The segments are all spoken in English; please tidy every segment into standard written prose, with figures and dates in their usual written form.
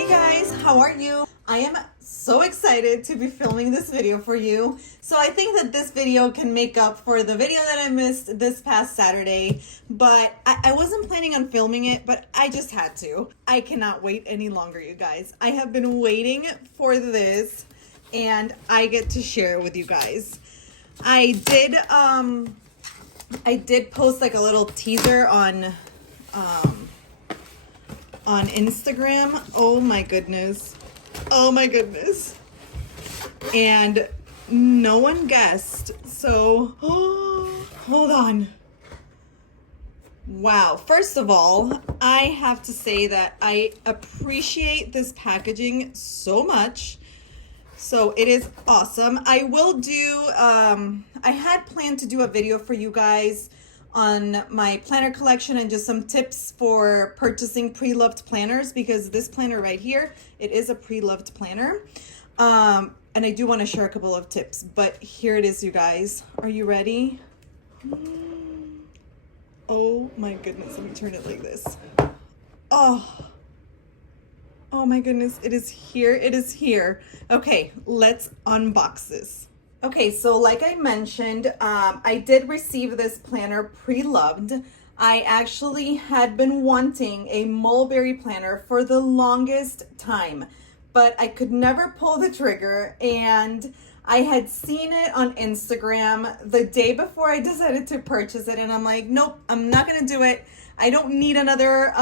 Hey guys, how are you? I am so excited to be filming this video for you. So I think that this video can make up for the video that I missed this past Saturday, but I wasn't planning on filming it, but I just had to. I cannot wait any longer, you guys. I have been waiting for this and I get to share it with you guys. I did post like a little teaser on Instagram. Oh my goodness. And no one guessed. So, hold on. Wow. First of all, I have to say that I appreciate this packaging so much. So it is awesome. I will do, I had planned to do a video for you guys on my planner collection and just some tips for purchasing pre-loved planners, because this planner right here, it is a pre-loved planner. And I do want to share a couple of tips, but here it is, you guys. Are you ready? Oh my goodness, let me turn it like this. Oh my goodness, it is here. Okay, let's unbox this. Okay, so like I mentioned, I did receive this planner pre-loved. I actually had been wanting a Mulberry planner for the longest time, but I could never pull the trigger, and I had seen it on Instagram the day before I decided to purchase it, and I'm like, nope, I'm not gonna do it. I don't need another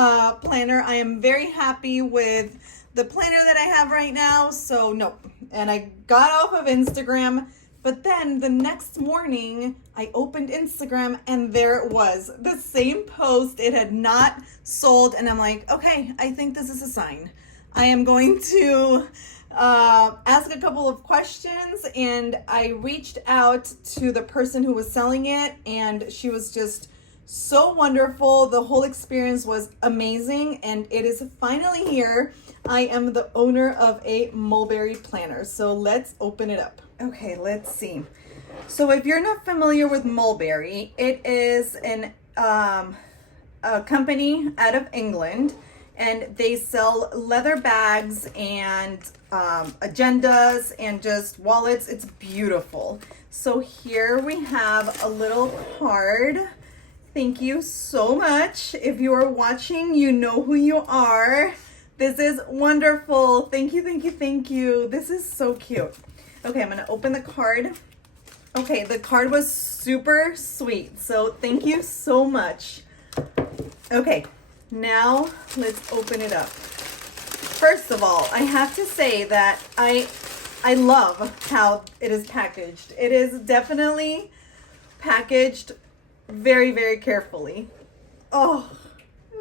planner. I am very happy with the planner that I have right now, so nope. And I got off of Instagram. But then the next morning, I opened Instagram and there it was, the same post. It had not sold, and I'm like, okay, I think this is a sign. I am going to ask a couple of questions, and I reached out to the person who was selling it, and she was just so wonderful. The whole experience was amazing, and it is finally here. I am the owner of a Mulberry planner, so let's open it up. Okay, let's see. So if you're not familiar with Mulberry, it is a company out of England, and they sell leather bags and agendas and just wallets. It's beautiful. So here we have a little card. Thank you so much. If you are watching, you know who you are. This is wonderful. Thank you. This is so cute. Okay, I'm gonna open the card. Okay, the card was super sweet, so thank you so much. Okay, now let's open it up. First of all, I have to say that I love how it is packaged. It is definitely packaged very, very carefully. Oh,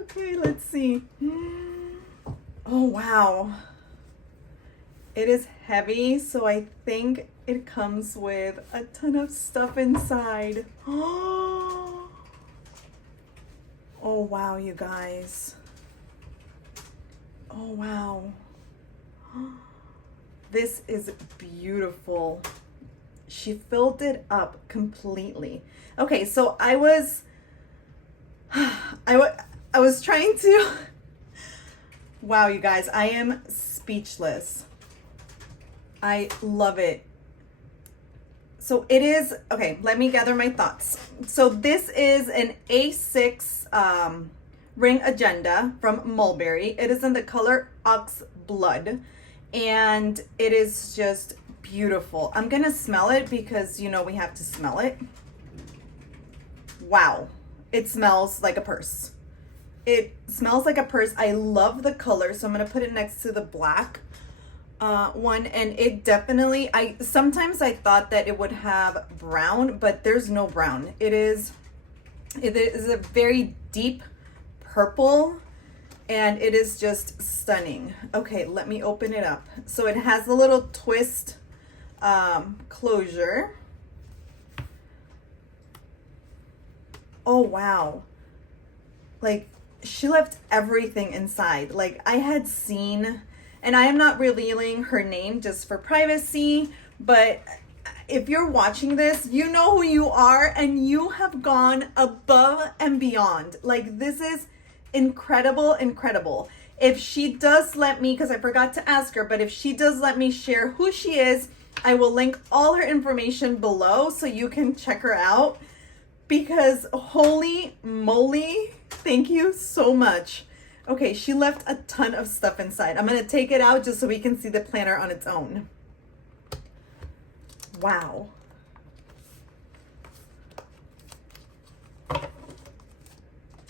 okay, let's see. Oh, wow. It is heavy, so I think it comes with a ton of stuff inside. Oh, wow, you guys. Oh, wow. This is beautiful. She filled it up completely. Okay, so I was trying to, wow, you guys, I am speechless. I love it. So it is, okay, let me gather my thoughts. So this is an A6 ring agenda from Mulberry. It is in the color Oxblood, and it is just beautiful. I'm gonna smell it because, you know, we have to smell it. Wow, it smells like a purse. It smells like a purse. I love the color, so I'm gonna put it next to the black one, and it definitely, sometimes I thought that it would have brown, but there's no brown. It is a very deep purple, and it is just stunning. Okay, let me open it up. So it has a little twist closure. Oh wow, like she left everything inside. Like I had seen, and I am not revealing her name just for privacy, but if you're watching this, you know who you are, and you have gone above and beyond. Like this is incredible. If she does let me, because I forgot to ask her, but if she does let me share who she is, I will link all her information below so you can check her out. Because holy moly, thank you so much. Okay, she left a ton of stuff inside. I'm going to take it out just so we can see the planner on its own. Wow.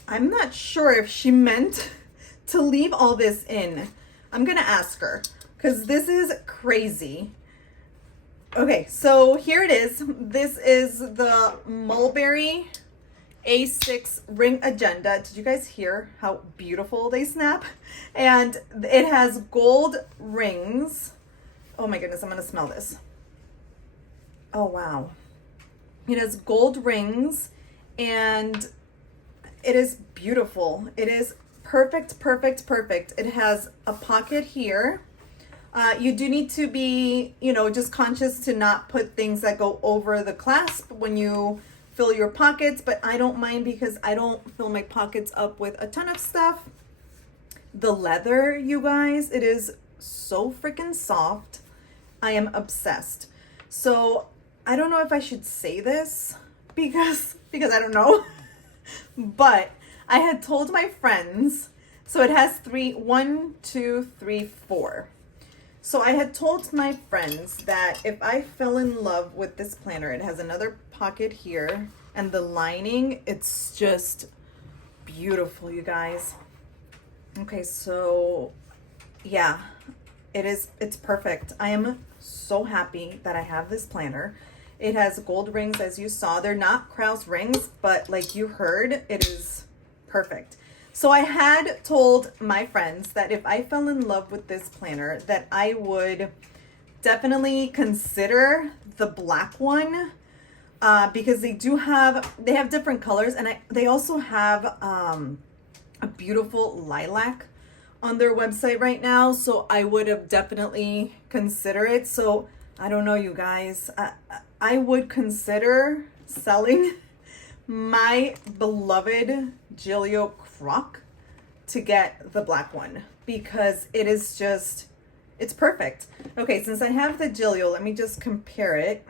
I'm not sure if she meant to leave all this in. I'm going to ask her because this is crazy. Okay, so here it is. This is the Mulberry A6 ring agenda. Did you guys hear how beautiful they snap? And it has gold rings. Oh my goodness, I'm going to smell this. Oh, wow. It has gold rings and it is beautiful. It is perfect, perfect, perfect. It has a pocket here. You do need to be, just conscious to not put things that go over the clasp when you fill your pockets, but I don't mind because I don't fill my pockets up with a ton of stuff. The leather, you guys, it is so freaking soft. I am obsessed. So I don't know if I should say this because I don't know, but I had told my friends, so it has 1, 2, 3, 4. So I had told my friends that if I fell in love with this planner, it has another pocket here and the lining, it's just beautiful, you guys. Okay, so yeah, it's perfect. I am so happy that I have this planner. It has gold rings, as you saw. They're not Krause rings, but like you heard, it is perfect. So I had told my friends that if I fell in love with this planner, that I would definitely consider the black one because they have different colors, and they also have a beautiful lilac on their website right now. So I would have definitely consider it. So I don't know, you guys. I would consider selling my beloved Giglio Croc to get the black one because it is it's perfect. Okay, since I have the Giglio, let me just compare it.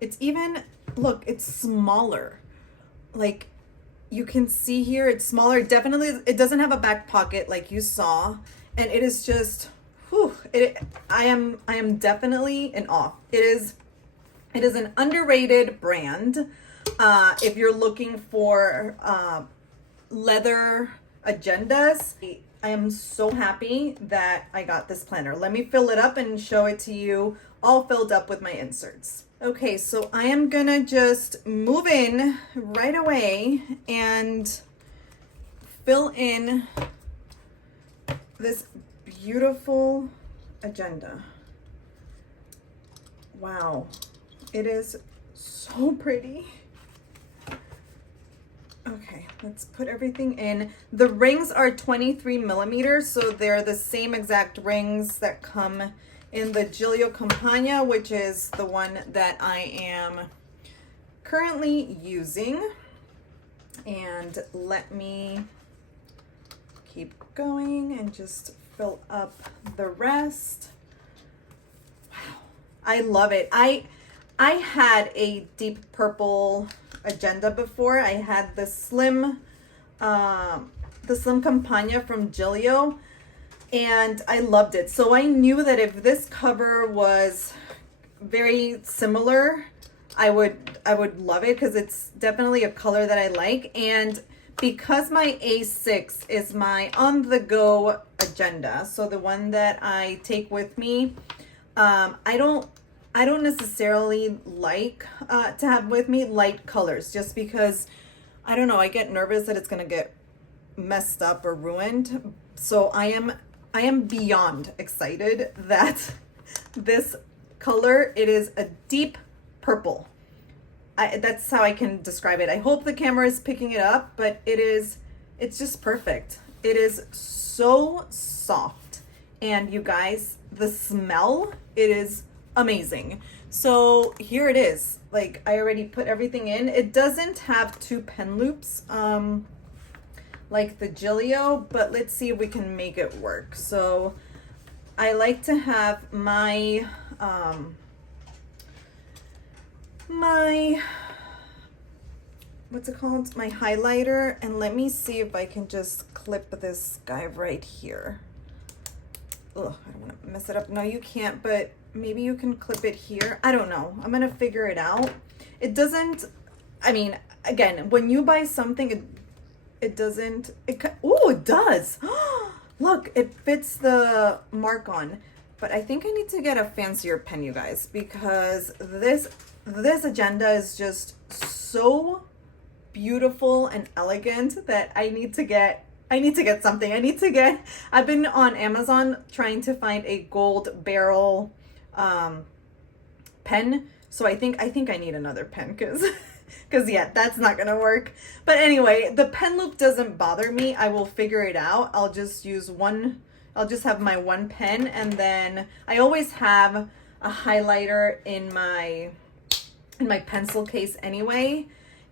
It's even, look, it's smaller. Like you can see here, it's smaller. Definitely, it doesn't have a back pocket like you saw, and it is just, whew, I am definitely in awe. It is an underrated brand. If you're looking for leather agendas, I am so happy that I got this planner. Let me fill it up and show it to you all filled up with my inserts. Okay, so I am gonna just move in right away and fill in this beautiful agenda. Wow, it is so pretty. Okay, let's put everything in. The rings are 23 millimeters, so they're the same exact rings that come in the Giglio Campagna, which is the one that I am currently using. And let me keep going and just fill up the rest. Wow, I love it. I had a deep purple agenda before. I had the slim Campagna from Giglio, and I loved it. So I knew that if this cover was very similar, I would love it because it's definitely a color that I like. And because my A6 is my on-the-go agenda, so the one that I take with me, I don't necessarily like to have with me light colors just because, I don't know, I get nervous that it's going to get messed up or ruined. So I am beyond excited that this color, it is a deep purple. That's how I can describe it. I hope the camera is picking it up, but it's just perfect. It is so soft. And you guys, the smell, it is amazing. So here it is. Like I already put everything in. It doesn't have 2 pen loops. like the Gillio, but let's see if we can make it work. So I like to have my what's it called? My highlighter, and let me see if I can just clip this guy right here. Ugh, I don't want to mess it up. No, you can't, but maybe you can clip it here. I don't know. I'm gonna figure it out. It doesn't, I mean, again, when you buy something, it doesn't, oh, it does. Look, it fits the mark on. But I think I need to get a fancier pen, you guys, because this agenda is just so beautiful and elegant that I need to get something. I've been on Amazon trying to find a gold barrel pen. So I think I need another pen because yeah, that's not gonna work. But anyway, the pen loop doesn't bother me. I will figure it out. I'll just have my one pen, and then I always have a highlighter in my pencil case anyway.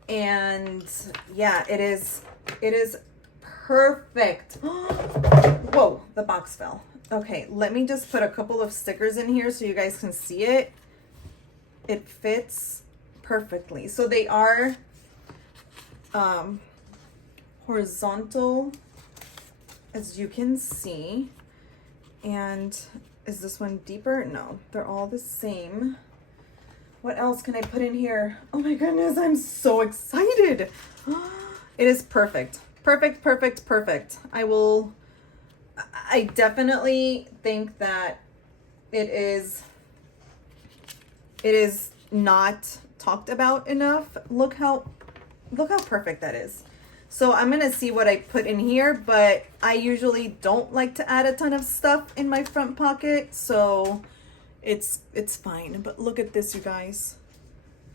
And yeah, it is perfect. Whoa, the box fell. Okay, let me just put a couple of stickers in here so you guys can see it. It fits perfectly. So they are horizontal, as you can see. And is this one deeper? No, they're all the same. What else can I put in here? Oh my goodness, I'm so excited. It is perfect. Perfect, perfect, perfect. I definitely think that it is not talked about enough. Look how perfect that is. So I'm gonna see what I put in here, but I usually don't like to add a ton of stuff in my front pocket, so it's fine. But look at this, you guys.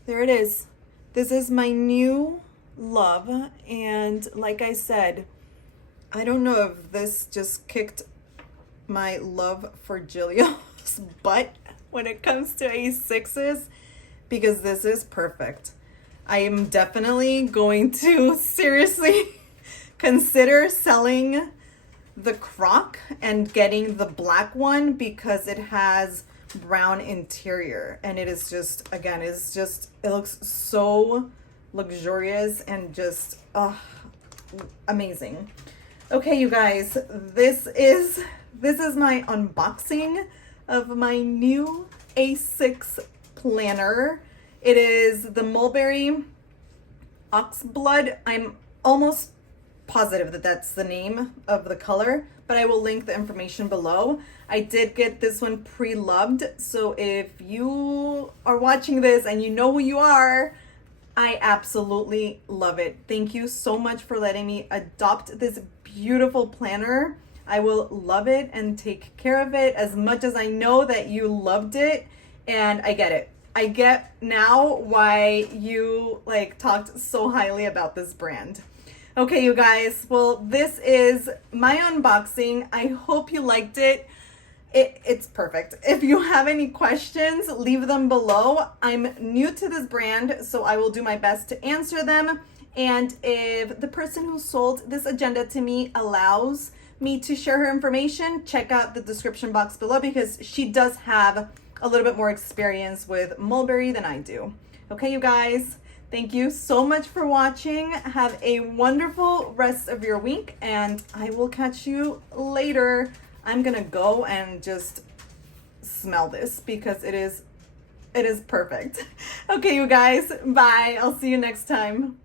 There it is. This is my new love, and like I said, I don't know if this just kicked my love for Gillio's butt when it comes to A6s, because this is perfect. I am definitely going to seriously consider selling the croc and getting the black one because it has brown interior, and it is just, again, it looks so luxurious and just amazing. Okay, you guys, this is my unboxing of my new A6 planner. It is the Mulberry Oxblood. I'm almost positive that that's the name of the color, but I will link the information below. I did get this one pre-loved, so if you are watching this and you know who you are, I absolutely love it. Thank you so much for letting me adopt this beautiful planner. I will love it and take care of it as much as I know that you loved it, and I get it. I get now why you talked so highly about this brand. Okay, you guys, well, this is my unboxing. I hope you liked it. It's perfect. If you have any questions, leave them below. I'm new to this brand, so I will do my best to answer them. And if the person who sold this agenda to me allows me to share her information, check out the description box below because she does have a little bit more experience with Mulberry than I do. Okay, you guys, thank you so much for watching. Have a wonderful rest of your week, and I will catch you later. I'm gonna go and just smell this because it is perfect. Okay, you guys, bye. I'll see you next time.